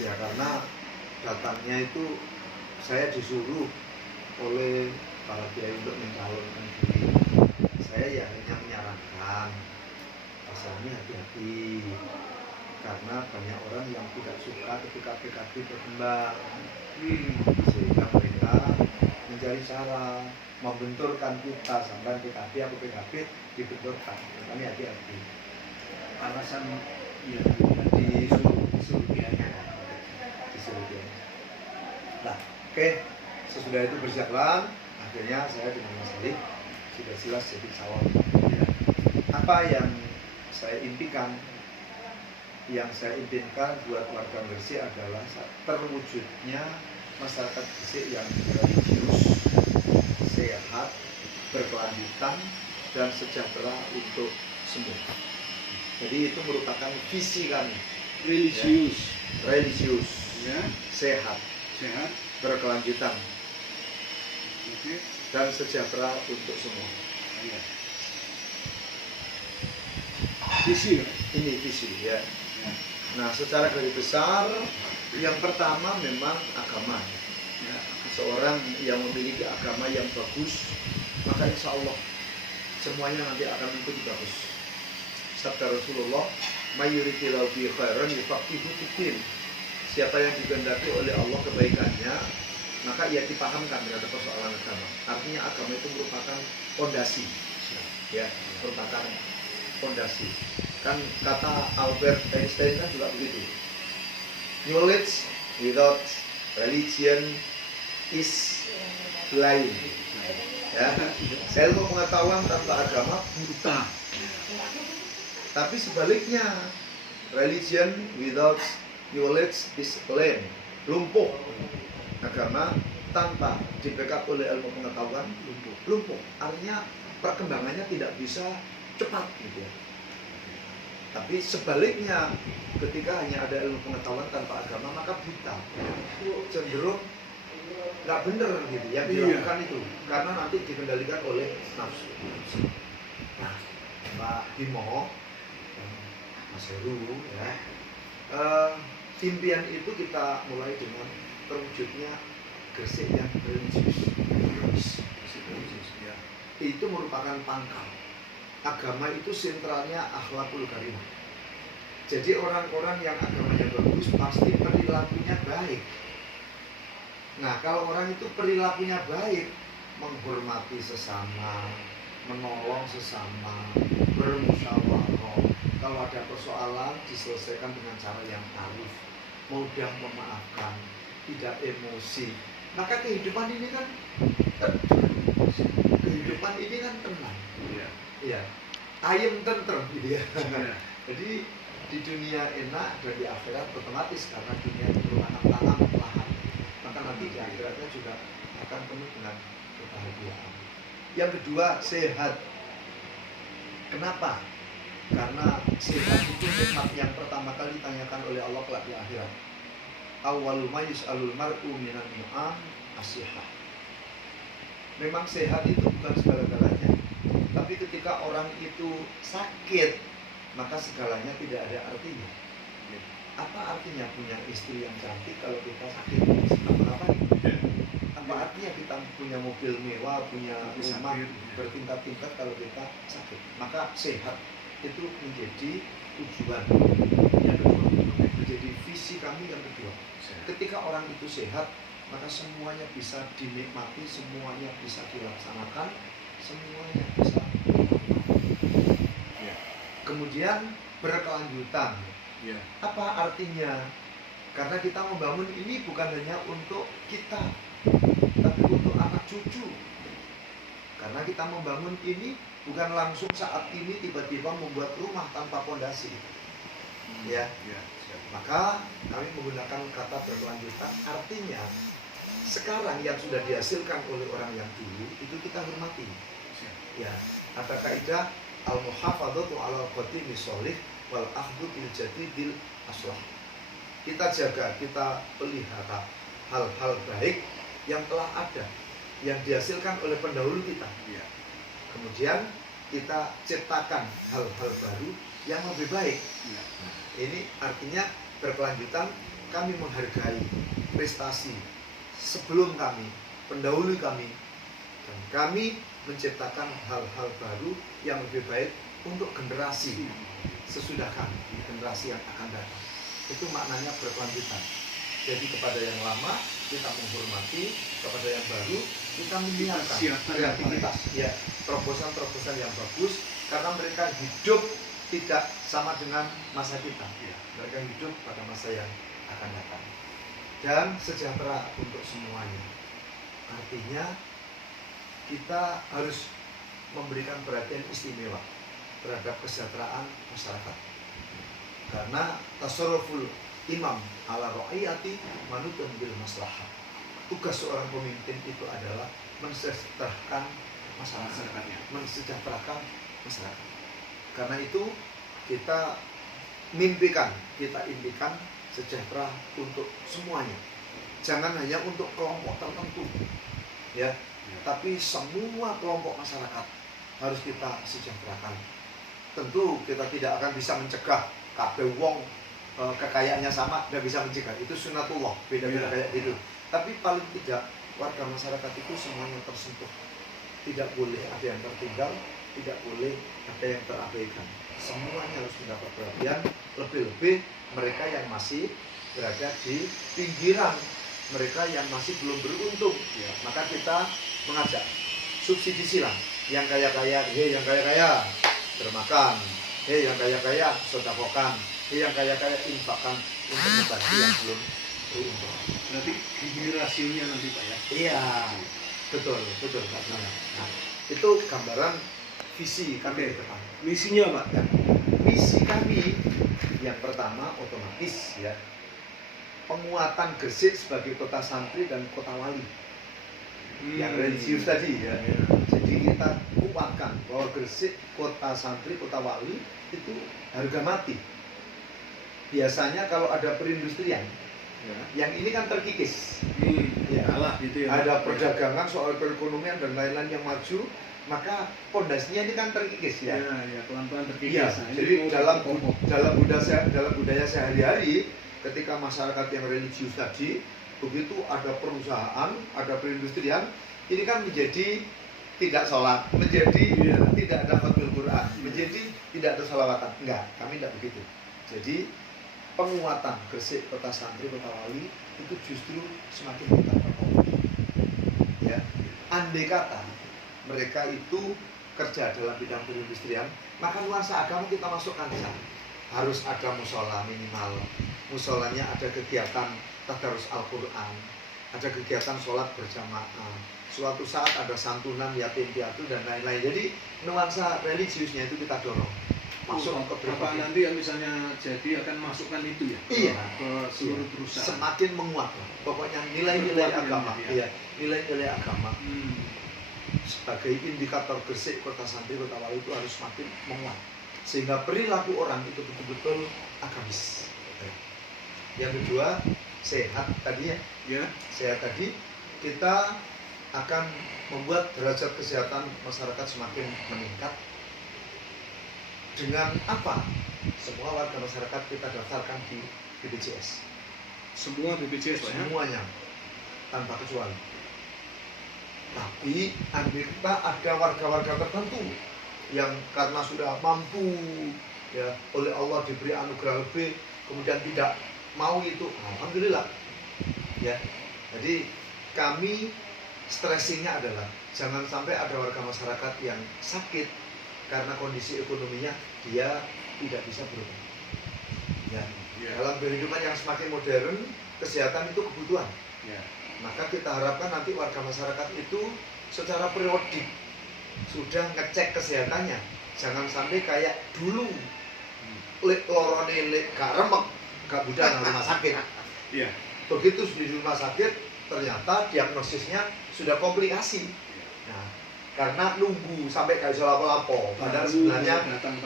Ya karena datangnya itu saya disuruh oleh para kiai untuk mencalonkan diri. Saya ya hanya menyarankan pasalnya hati-hati karena banyak orang yang tidak suka ketika PKB berkembang, sehingga mereka mencari cara membenturkan kita sampai PKB atau PKB dibenturkan. Makanya hati-hati. Alasan ya disuruh kiainya. Nah, oke, sesudah itu berjalan, akhirnya saya dengan Mas Ali sudah jelas jadi calon. Ya. Apa yang saya impikan? Yang saya impikan buat warga Gresik adalah terwujudnya masyarakat Gresik yang religius, sehat, berkelanjutan, dan sejahtera untuk semua. Jadi itu merupakan visi kami. Religius, ya. sehat, berkelanjutan, dan sejahtera untuk semua. Ya. Visi, ini visi ya. Nah, secara garis besar, yang pertama memang agama. Ya, seorang yang memiliki agama yang bagus, maka insya Allah semuanya nanti akan menjadi bagus. Sabda Rasulullah, "Mayyuritillahu bi khairan yufaqihu fiddin." Siapa yang dikehendaki oleh Allah kebaikannya, maka ia dipahamkan terhadap persoalan agama. Artinya agama itu merupakan fondasi, ya, merupakan fondasi. Kan kata Albert Einstein kan juga begitu. Knowledge without religion is blind. Ya, ilmu pengetahuan tanpa agama buta. Tapi sebaliknya, religion without knowledge is lame, lumpuh. Agama tanpa di-backup oleh ilmu pengetahuan lumpuh. Artinya perkembangannya tidak bisa cepat gitu ya. Tapi sebaliknya, ketika hanya ada ilmu pengetahuan tanpa agama, maka buta, cenderung nggak bener gitu yang dilakukan itu, karena nanti dikendalikan oleh nafsu. Nah, Pak Bimo, Mas Heru, ya, impian itu kita mulai dengan terwujudnya Gresik yang religius. Ya. Itu merupakan pangkal. Agama itu sentralnya akhlakul karimah. Jadi orang-orang yang agamanya bagus pasti perilakunya baik. Nah, kalau orang itu perilakunya baik, menghormati sesama, menolong sesama, bermusyawarah, kalau ada persoalan diselesaikan dengan cara yang arif, mudah memaafkan, tidak emosi, maka kehidupan ini kan tenang. Ya, ayem tentrem gitu ya. Jadi di dunia enak dan di akhirat otomatis, karena dunia itu merupakan tanam lahan, maka nanti di akhiratnya juga akan penuh dengan kebahagiaan. Yang kedua, sehat. Kenapa? Karena sehat itu nikmat yang pertama kali ditanyakan oleh Allah kelak di akhirat. Awwalul ma yus'alul mar'u minan ni'am as-sihah. Memang sehat itu bukan segala-galanya. Tapi ketika orang itu sakit, maka segalanya tidak ada artinya. Apa artinya punya istri yang cantik kalau kita sakit? Apa artinya kita punya mobil mewah, punya rumah bertingkat-tingkat kalau kita sakit? Maka sehat itu menjadi tujuan yang kedua, menjadi visi kami yang kedua. Ketika orang itu sehat, maka semuanya bisa dinikmati, semuanya bisa dilaksanakan, semuanya bisa. Kemudian berkelanjutan. Apa artinya? Karena kita membangun ini bukan hanya untuk kita, tapi untuk anak cucu. Karena kita membangun ini bukan langsung saat ini tiba-tiba membuat rumah tanpa fondasi. Ya. Maka kami menggunakan kata berkelanjutan, artinya sekarang yang sudah dihasilkan oleh orang yang dulu itu kita hormati. Ya, ada kaidah al-muhafadzatu 'alal qadimi sholih wal akhdhu bil jadidil aslah. Kita jaga, kita pelihara hal-hal baik yang telah ada, yang dihasilkan oleh pendahulu kita. Kemudian kita ciptakan hal-hal baru yang lebih baik. Nah, ini artinya berkelanjutan, kami menghargai prestasi sebelum kami, pendahulu kami, dan kami menciptakan hal-hal baru yang lebih baik untuk generasi sesudah kami, generasi yang akan datang. Itu maknanya berkelanjutan. Jadi kepada yang lama kita menghormati, kepada yang baru kita menyiapkan kreativitas, ya, terobosan-terobosan yang bagus, karena mereka hidup tidak sama dengan masa kita. Mereka hidup pada masa yang akan datang. Dan sejahtera untuk semuanya. Artinya kita harus memberikan perhatian istimewa terhadap kesejahteraan masyarakat. Karena tasarruful imam ala ra'iyati manutun bil maslahah. Tugas seorang pemimpin itu adalah mensejahterakan masyarakatnya, mensejahterakan masyarakat. Karena itu kita impikan sejahtera untuk semuanya. Jangan hanya untuk kelompok tertentu, ya, tapi semua kelompok masyarakat harus kita sejahterakan. Tentu kita tidak akan bisa mencegah kabeh wong kekayaannya sama, tidak bisa mencegah. Itu sunatullah, beda-beda kayak gitu. Tapi paling tidak warga masyarakat itu semuanya tersentuh. Tidak boleh ada yang tertinggal, tidak boleh ada yang terabaikan. Semuanya harus mendapat perhatian, lebih-lebih mereka yang masih berada di pinggiran, mereka yang masih belum beruntung. Maka kita mengajak subsidi silang. Yang kaya-kaya, yang kaya-kaya bermakan. Yang kaya-kaya sedekahkan. Yang kaya-kaya infakkan untuk membantu yang belum beruntung. Berarti gini rasionya nanti Pak ya? Iya, betul Pak. Nah, itu gambaran visi kami ke depan. Misinya Pak? Ya. Misi kami yang pertama otomatis, ya, penguatan Gresik sebagai kota santri dan kota wali. Yang religius tadi, ya. Jadi kita kuatkan bahwa Gresik kota santri, kota wali itu harga mati. Biasanya kalau ada perindustrian, yang ini kan terkikis, ya, gitu ya. ada perdagangan, soal perekonomian dan lain-lain yang maju, maka pondasinya ini kan terkikis, ya. Ya, pelan-pelan terkikis. Ya, jadi dalam budaya sehari-hari, ketika masyarakat yang religius tadi, begitu ada perusahaan, ada perindustrian, ini kan menjadi tidak sholat, menjadi tidak ada khatmul Quran, menjadi tidak ada sholawatan. Enggak, kami tidak begitu. Jadi penguatan Gresik kota santri, kota wali itu justru semakin kita perkokoh. Ya, andai kata mereka itu kerja dalam bidang perindustrian, maka nuansa agama kita masukkan di sana. Harus ada musola minimal, musolanya ada kegiatan tadarus Al-Quran, ada kegiatan sholat berjamaah, suatu saat ada santunan yatim piatu dan lain-lain. Jadi nuansa religiusnya itu kita dorong masuk ke berapa nanti yang misalnya jadi akan masukkan itu ya, iya, ke seluruh perusahaan. Semakin menguat, pokoknya nilai-nilai agama, iya, nilai-nilai agama sebagai indikator Gresik kota santri, kota wali itu harus semakin menguat, sehingga perilaku orang itu betul-betul agamis. Yang kedua, sehat tadi, ya, sehat tadi, kita akan membuat derajat kesehatan masyarakat semakin meningkat. Dengan apa? Semua warga masyarakat kita daftarkan di BPJS. Semua BPJS, semuanya tanpa kecuali. Tapi andai kita ada warga-warga tertentu yang karena sudah mampu, ya, oleh Allah diberi anugerah lebih, kemudian tidak mau itu, alhamdulillah, ya. Jadi kami stressingnya adalah jangan sampai ada warga masyarakat yang sakit karena kondisi ekonominya dia tidak bisa berubah. Ya. Dalam kehidupan yang semakin modern, kesehatan itu kebutuhan. Maka kita harapkan nanti warga masyarakat itu secara periodik sudah ngecek kesehatannya. Jangan sampai kayak dulu, lek lorone lek gak remek, gak budal rumah sakit. Begitu di rumah sakit, ternyata diagnosisnya sudah komplikasi. Nah, karena nunggu sampai gak bisa lapo-lapo, padahal sebenarnya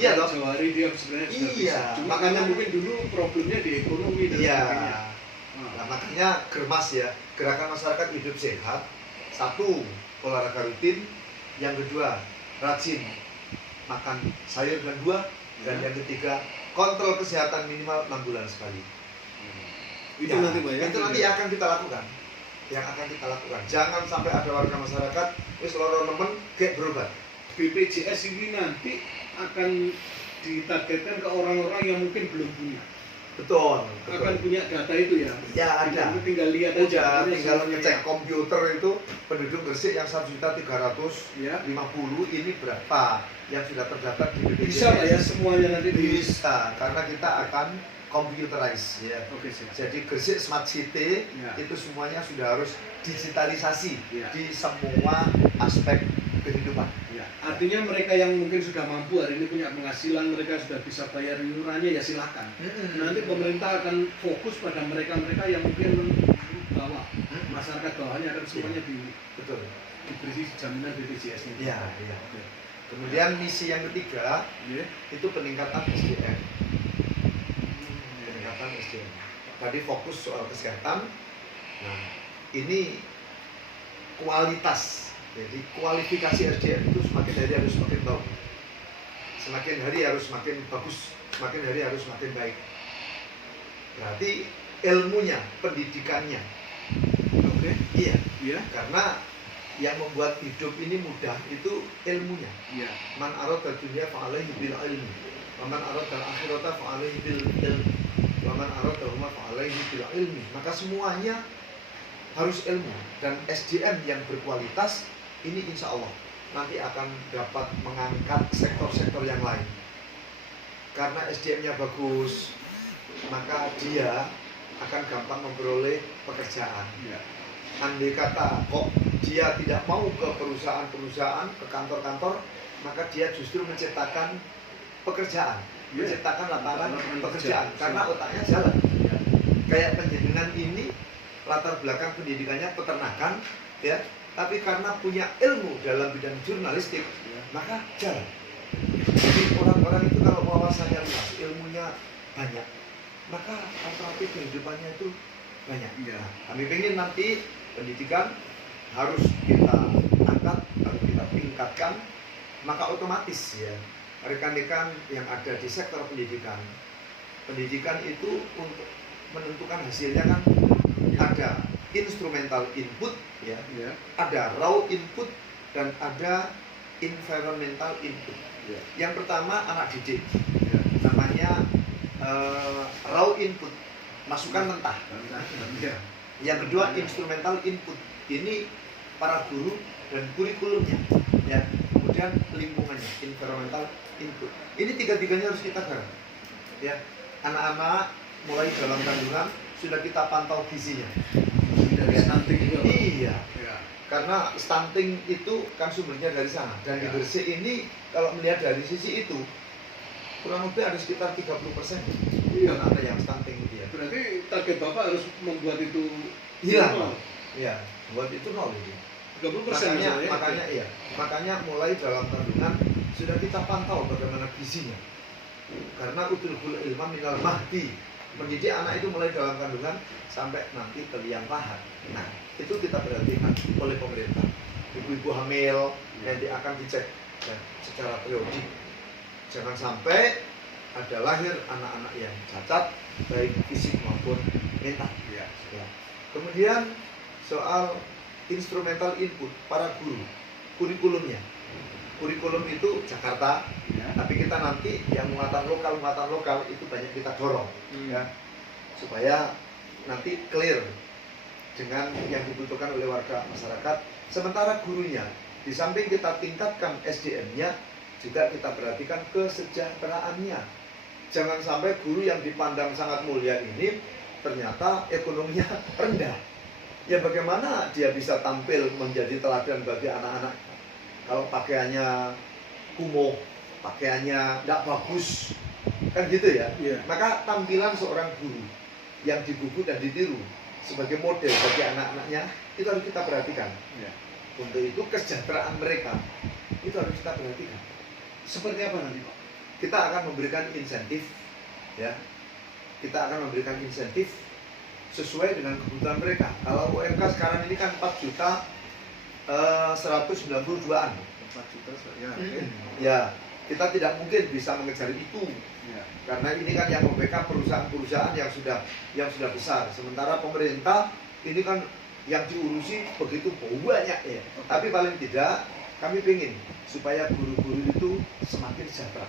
iya dong, sehari dia sebenarnya sudah bisa. Cuma makanya mungkin dulu problemnya di ekonomi dan sebagainya. Nah, makanya germas, ya, gerakan masyarakat hidup sehat. Satu, olahraga rutin. Yang kedua, rajin makan sayur dan buah. Dan yang ketiga, kontrol kesehatan minimal 6 bulan sekali. Itu nanti Pak ya. Itu nanti yang akan kita lakukan. Yang akan kita lakukan. Jangan sampai ada warga masyarakat wis loro nemen gek berobat. BPJS ini nanti akan ditargetkan ke orang-orang yang mungkin belum punya. Betul. Akan punya data itu ya. Ya ada. Tinggal lihat Udah, aja. tinggal ngecek komputer itu penduduk Gresik yang 1.350.000 Ya. ini berapa yang sudah terdaftar di BPJS. Bisa Pak ya semuanya nanti Bisa, karena kita akan computerize ya. Oke siap. Jadi Gresik Smart City Ya. itu semuanya sudah harus digitalisasi Ya. di semua aspek kehidupan. Ya. Artinya mereka yang mungkin sudah mampu hari ini punya penghasilan, mereka sudah bisa bayar iurannya ya silakan. Nanti pemerintah akan fokus pada mereka-mereka yang mungkin bawah, masyarakat bawahnya akan semuanya Betul. diberi jaminan BPJS ini. Iya, iya. Kemudian misi yang ketiga Ya. itu peningkatan SDM. Peningkatan SDM. Tadi fokus soal kesehatan. Nah, ini kualitas. Jadi kualifikasi SDM itu semakin hari harus semakin bagus. Semakin hari harus semakin bagus, semakin hari harus semakin baik. Berarti ilmunya, pendidikannya. Oke. Iya, Iya. karena yang membuat hidup ini mudah itu ilmunya. Iya. Man arada dunya fa'alaihi bil ilmi. Wa man arada akhirata fa'alaihi bil ilmi. Wa man arada huma fa'alaihi bil ilmi. Maka semuanya harus ilmu, dan SDM yang berkualitas ini insya Allah nanti akan dapat mengangkat sektor-sektor yang lain. Karena SDM-nya bagus, maka dia akan gampang memperoleh pekerjaan. Iya. Andai kata kok dia tidak mau ke perusahaan-perusahaan, ke kantor-kantor, maka dia justru menciptakan pekerjaan, menciptakan lapangan pekerjaan, karena otaknya jalan. Kayak penjenengan ini latar belakang pendidikannya peternakan, ya, tapi karena punya ilmu dalam bidang jurnalistik, maka jalan. Jadi orang-orang itu kalau wawasannya luas, ilmunya banyak, maka alternatif kehidupannya itu banyak. Iya. Kami ingin nanti pendidikan harus kita angkat, harus kita tingkatkan, maka otomatis ya rekan-rekan yang ada di sektor pendidikan itu untuk menentukan hasilnya kan ada instrumental input ya, Iya. ada raw input dan ada environmental input. Iya. Yang pertama anak didik, Iya. namanya raw input, masukan mentah. Iya. Yang kedua instrumental input, ini para guru dan kurikulumnya, ya. Kemudian lingkungannya, environmental input. Ini tiga-tiganya harus kita garap, ya. Anak-anak mulai dalam kandungan sudah kita pantau gizinya. Dari stunting juga. Pak? Iya, Iya. karena stunting itu kan sumbernya dari sana. Dan di Ya. Gresik ini kalau melihat dari sisi itu kurang lebih ada sekitar 30% Iya. ada yang stunting gitu ya. Berarti target Bapak harus membuat itu Hilang. Iya, buat itu nol itu. 30% Makanya iya, makanya mulai dalam kandungan sudah kita pantau bagaimana gizinya. Karena utul ilma minal mahdi, mendidik anak itu mulai dalam kandungan sampai nanti ke liang lahat. Nah, itu kita perhatikan oleh pemerintah. Ibu-ibu hamil nanti akan dicek ya, secara periodik. Jangan sampai ada lahir anak-anak yang cacat baik fisik maupun mental. Iya. Ya. Kemudian soal instrumental input para guru, kurikulumnya. Kurikulum itu Jakarta, Ya. tapi kita nanti yang muatan lokal itu banyak kita dorong, ya, supaya nanti clear dengan yang dibutuhkan oleh warga masyarakat. Sementara gurunya, di samping kita tingkatkan SDM-nya, juga kita perhatikan kesejahteraannya. Jangan sampai guru yang dipandang sangat mulia ini ternyata ekonominya rendah. Ya bagaimana dia bisa tampil menjadi teladan bagi anak-anak kalau pakaiannya kumuh, pakaiannya tidak bagus, kan gitu ya. Iya. Maka tampilan seorang guru yang digugu dan ditiru sebagai model bagi anak-anaknya itu harus kita perhatikan. Iya. Untuk itu kesejahteraan mereka itu harus kita perhatikan. Seperti apa nanti Pak? Kita akan memberikan insentif, ya. Kita akan memberikan insentif sesuai dengan kebutuhan mereka. Kalau UMK sekarang ini kan 4.192-an. 4 juta ya. Ya, kita tidak mungkin bisa mengejar itu Ya. Karena ini kan yang membackup perusahaan-perusahaan yang sudah besar. Sementara pemerintah ini kan yang diurusi begitu banyak ya. Tapi paling tidak kami ingin supaya guru-guru itu semakin sejahtera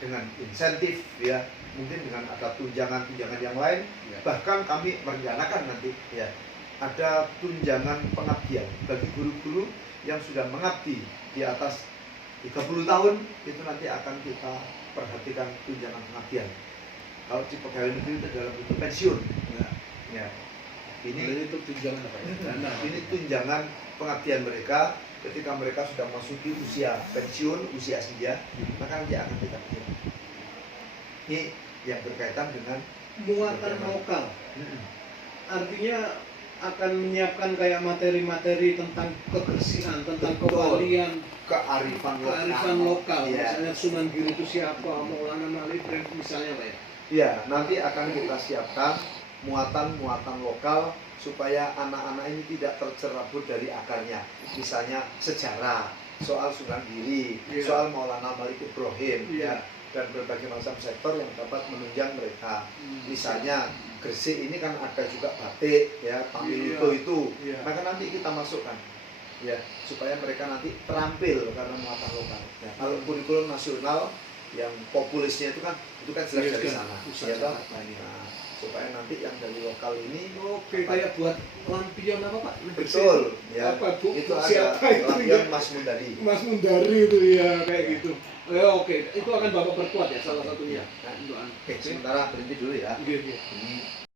dengan insentif ya, mungkin dengan ada tunjangan-tunjangan yang lain. Ya. Bahkan kami merencanakan nanti ya ada tunjangan pengabdian bagi guru-guru yang sudah mengabdi di atas 30 tahun, itu nanti akan kita perhatikan tunjangan pengabdian. Kalau di pegawai negeri itu dalam bentuk pensiun. Ya. Ini itu tunjangan apa ya? Dana. Ini tunjangan pengabdian mereka ketika mereka sudah masuki usia pensiun, usia senja, maka nanti akan kita berikan. Ini yang berkaitan dengan Muatan lokal. Artinya akan menyiapkan kayak materi-materi tentang kebersihan, tentang kewalian, kearifan lokal. Ya. Misalnya Sunan Giri itu siapa, Maulana Malik misalnya Pak ya. Ya, nanti akan kita siapkan muatan-muatan lokal supaya anak-anak ini tidak tercerabut dari akarnya. Misalnya sejarah, soal Sunan Giri, Ya. soal Maulana Malik Ibrahim, Ya. dan berbagai macam sektor yang dapat menunjang mereka. Misalnya Gresik ini kan ada juga batik, ya, Tamiluto itu. Iya. Maka nanti kita masukkan, ya, supaya mereka nanti terampil karena muatan lokal. Ya, kalau kurikulum nasional yang populisnya itu kan jelas Iya, dari kan. sana, Pusat ya toh? Jakarta, iya. Nah, supaya nanti yang dari lokal ini Oke, kayak buat lampion apa Pak? betul, ya. Apa, Bu? Itu Siapa ada itu lampion ya? Mas Mundari. Mas Mundari itu ya kayak gitu. Oke, itu akan Bapak perkuat ya salah satunya. Nah, Untuk oke, sementara berhenti dulu ya. Iya, iya. Ini